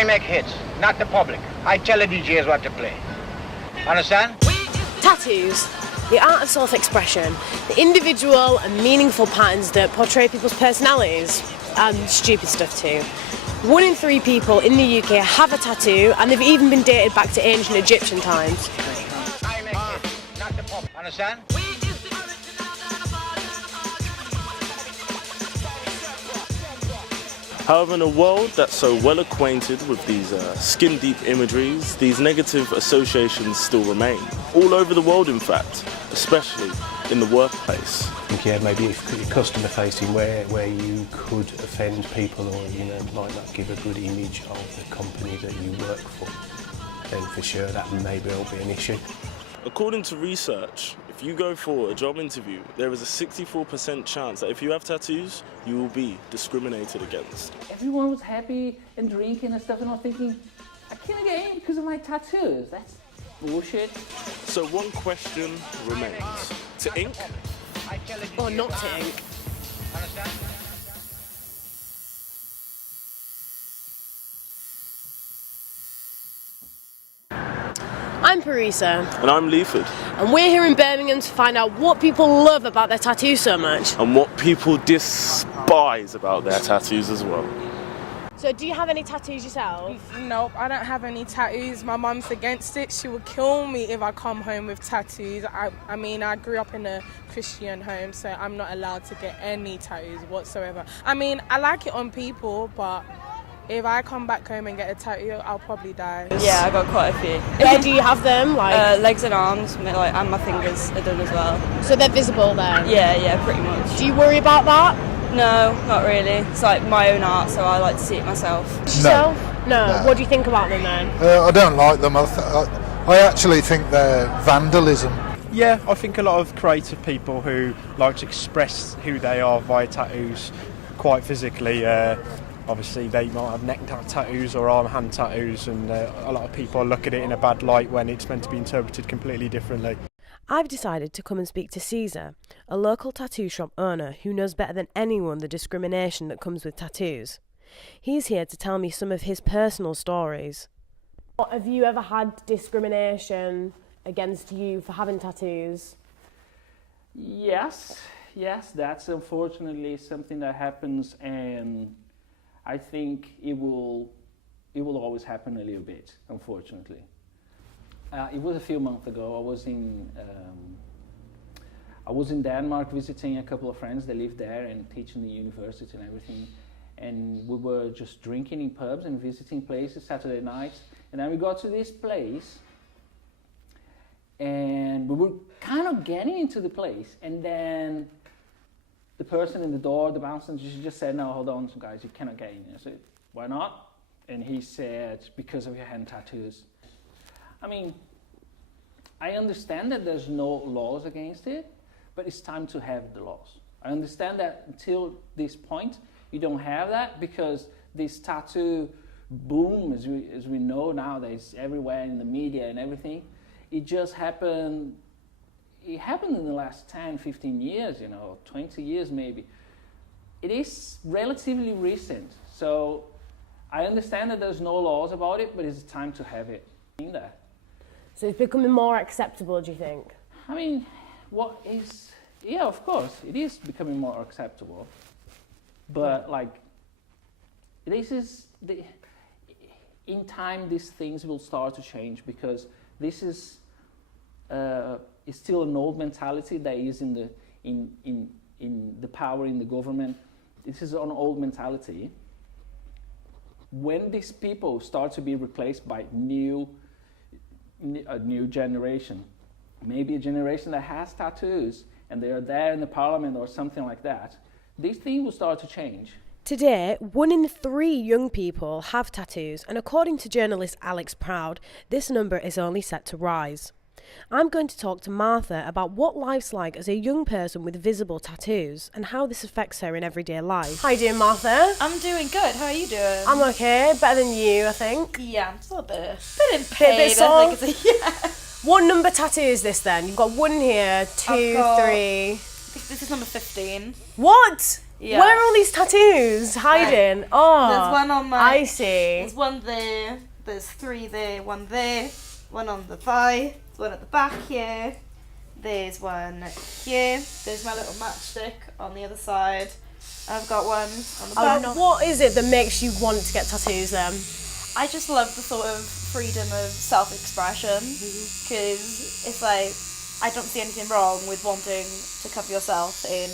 I make hits, not the public. I tell the DJs what to play. Understand? Tattoos, the art of self-expression, the individual and meaningful patterns that portray people's personalities, and stupid stuff too. 1 in 3 people in the UK have a tattoo, and they've even been dated back to ancient Egyptian times. I make hits, not the public. Understand? However, in a world that's so well acquainted with these skin-deep imageries, these negative associations still remain. All over the world, in fact, especially in the workplace. I think, maybe if you're customer facing where you could offend people or, might not give a good image of the company that you work for, then for sure that maybe will be an issue. According to research, if you go for a job interview, there is a 64% chance that if you have tattoos, you will be discriminated against. Everyone was happy and drinking and stuff, and I'm thinking, I can't get in because of my tattoos. That's bullshit. So one question remains. To ink? Or not to ink. Understand? I'm Parisa. And I'm Leaford. And we're here in Birmingham to find out what people love about their tattoos so much. And what people despise about their tattoos as well. So do you have any tattoos yourself? Nope, I don't have any tattoos. My mum's against it. She would kill me if I come home with tattoos. I mean, I grew up in a Christian home, so I'm not allowed to get any tattoos whatsoever. I mean, I like it on people, but if I come back home and get a tattoo, I'll probably die. Yeah, I got quite a few. Where do you have them? Legs and arms, and my fingers are done as well. So they're visible then? Yeah, pretty much. Do you worry about that? No, not really. It's like my own art, so I like to see it myself. Yourself? No. What do you think about them then? I don't like them. I actually think they're vandalism. Yeah, I think a lot of creative people who like to express who they are via tattoos quite physically. Obviously, they might have neck tattoos or arm hand tattoos, and a lot of people look at it in a bad light when it's meant to be interpreted completely differently. I've decided to come and speak to Caesar, a local tattoo shop owner who knows better than anyone the discrimination that comes with tattoos. He's here to tell me some of his personal stories. Have you ever had discrimination against you for having tattoos? Yes, that's unfortunately something that happens, and I think it will always happen a little bit, unfortunately. It was a few months ago. I was in Denmark visiting a couple of friends that live there and teaching the university and everything. And we were just drinking in pubs and visiting places Saturday nights. And then we got to this place, and we were kind of getting into the place. And then the person in the door, the bouncer, just said, "No, hold on, guys, you cannot get in." I said, "Why not?" And he said, "Because of your hand tattoos." I mean, I understand that there's no laws against it, but it's time to have the laws. I understand that until this point, you don't have that because this tattoo boom, as we know nowadays, everywhere in the media and everything, it just happened. It happened in the last 10, 15 years, 20 years maybe. It is relatively recent, so I understand that there's no laws about it, but it's time to have it in there. So it's becoming more acceptable, do you think? I mean, yeah, of course, it is becoming more acceptable. But in time, these things will start to change because this is still an old mentality that is in the power in the government. This is an old mentality. When these people start to be replaced by a new generation, maybe a generation that has tattoos and they are there in the parliament or something like that, these things will start to change. Today, 1 in 3 young people have tattoos, and according to journalist Alex Proud, this number is only set to rise. I'm going to talk to Martha about what life's like as a young person with visible tattoos and how this affects her in everyday life. How you doing, Martha? I'm doing good. How are you doing? I'm okay. Better than you, I think. Yeah, I'm just a little bit in pain. Bit sore? Yeah. What number tattoo is this then? You've got 1 here, 2, 3. This is number 15. What? Yeah. Where are all these tattoos hiding? Oh, There's one on my... I see. There's one there, there's 3 there, one on the thigh, there's one at the back here, there's one here, there's my little matchstick on the other side, I've got one on the back. What is it that makes you want to get tattoos then? I just love the sort of freedom of self-expression, because it's like, I don't see anything wrong with wanting to cover yourself in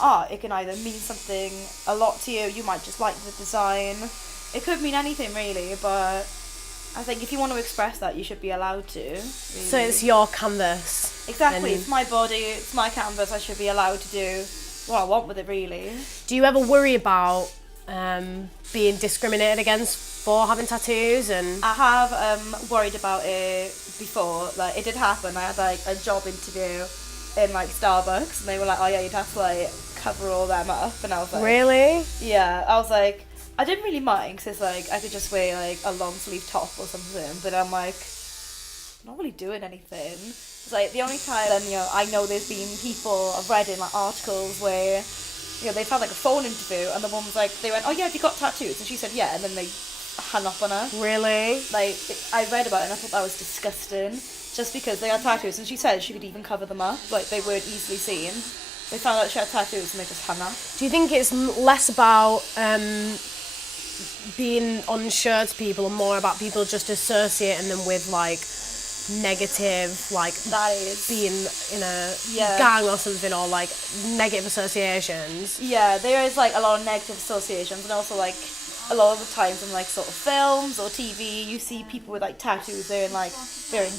art. It can either mean something a lot to you, you might just like the design, it could mean anything really, but I think if you want to express that, you should be allowed to. Really. So it's your canvas. Exactly, it's my body, it's my canvas, I should be allowed to do what I want with it really. Do you ever worry about being discriminated against for having tattoos? And I have worried about it before, like it did happen. I had like a job interview in like Starbucks and they were like, oh yeah, you'd have to like cover all them up, and I was like, really? Yeah, I was like, I didn't really mind because it's like I could just wear like a long sleeve top or something, but I'm like, I'm not really doing anything. It's like the only time then, you know, I know there's been people I've read in like articles where, you know, they've had like a phone interview and the woman was like, they went, oh yeah, have you got tattoos? And she said yeah, and then they hung up on her. Really? Like I read about it and I thought that was disgusting, just because they had tattoos, and she said she could even cover them up, like they weren't easily seen. They found out she had tattoos and they just hung up. Do you think it's less about being unsure to people and more about people just associating them with like negative, like that is being in a gang or something, or like negative associations? Yeah, there is like a lot of negative associations, and also like a lot of the times in like sort of films or TV, you see people with like tattoos, they're in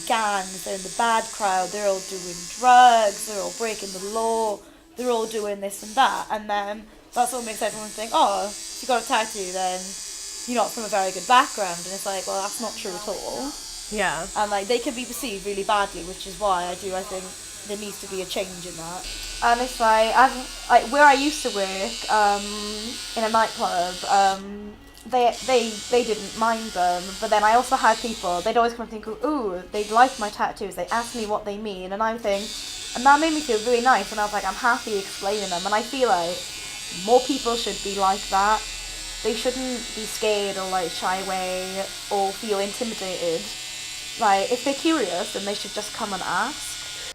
gangs, they're in the bad crowd, they're all doing drugs, they're all breaking the law, they're all doing this and that, and then that's what makes everyone think, oh, if you got a tattoo then you're not from a very good background, and it's like, well, that's not true at all. Yeah. And like they can be perceived really badly, which is why I think there needs to be a change in that. And it's like, where I used to work in a nightclub, they didn't mind them, but then I also had people, they'd always come and think, ooh, they like my tattoos, they ask me what they mean, and I think, and that made me feel really nice, and I was like, I'm happy explaining them, and I feel like more people should be like that. They shouldn't be scared or like shy away or feel intimidated. Like, if they're curious, then they should just come and ask.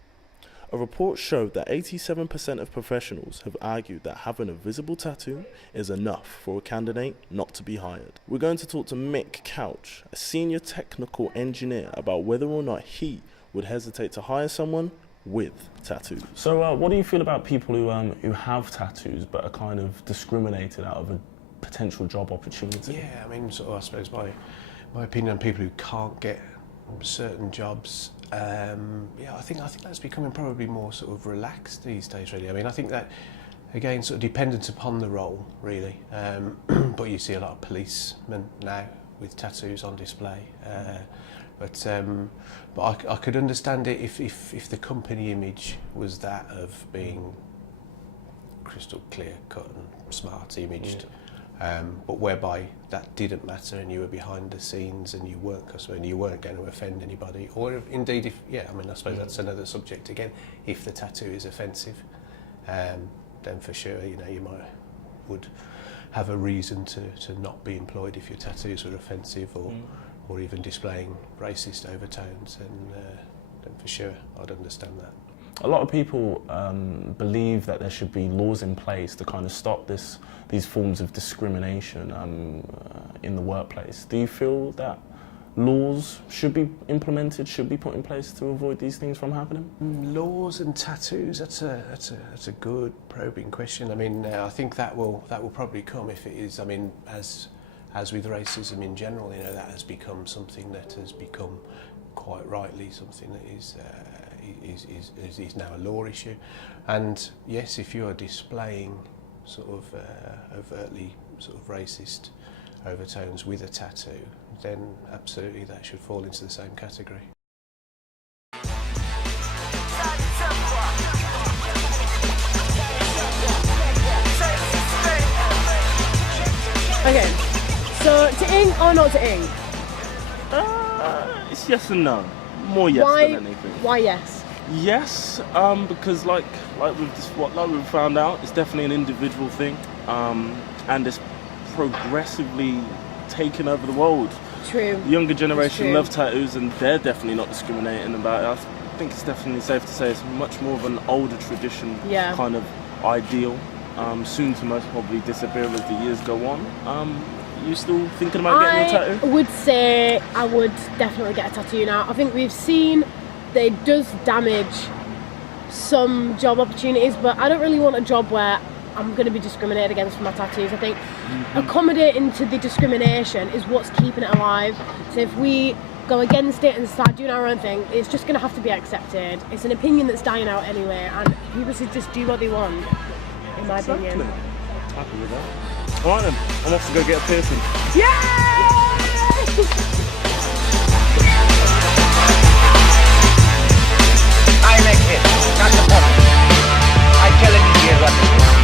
A report showed that 87% of professionals have argued that having a visible tattoo is enough for a candidate not to be hired. We're going to talk to Mick Couch, a senior technical engineer, about whether or not he would hesitate to hire someone with tattoos. So what do you feel about people who have tattoos but are kind of discriminated out of a potential job opportunity? Yeah, I mean, sort of, I suppose my opinion on people who can't get certain jobs, I think that's becoming probably more sort of relaxed these days, really. I mean, I think that, again, sort of dependent upon the role, really. But you see a lot of policemen now with tattoos on display. But I could understand it if the company image was that of being crystal clear cut and smart imaged. But whereby that didn't matter and you were behind the scenes and you weren't customer and you weren't going to offend anybody, or indeed I suppose that's another subject again. If the tattoo is offensive, then for sure, you would have a reason to not be employed if your tattoos were offensive or even displaying racist overtones, and then for sure I'd understand that. A lot of people believe that there should be laws in place to kind of stop these forms of discrimination in the workplace. Do you feel that laws should be implemented, should be put in place to avoid these things from happening? Laws and tattoos, that's a good probing question. I mean, I think that will probably come if it is. I mean, as with racism in general, that has become something that has become quite rightly something that is now a law issue. And yes, if you are displaying sort of overtly sort of racist overtones with a tattoo, then absolutely that should fall into the same category. Okay, so to ink or not to ink? It's yes and no. More yes than anything. Why yes? Yes, because like we've found out, it's definitely an individual thing, and it's progressively taking over the world. True. The younger generation true. love tattoos, and they're definitely not discriminating about it. I think it's definitely safe to say it's much more of an older tradition kind of ideal, soon to most probably disappear as the years go on. You still thinking about getting a tattoo? I would say I would definitely get a tattoo now. I think we've seen that it does damage some job opportunities, but I don't really want a job where I'm going to be discriminated against for my tattoos. I think accommodating to the discrimination is what's keeping it alive. So if we go against it and start doing our own thing, it's just going to have to be accepted. It's an opinion that's dying out anyway, and people should just do what they want, in my opinion. Happy with that. Alright then, I'm off to go get a piercing. I make hits, not the public. I tell the DJs what to do.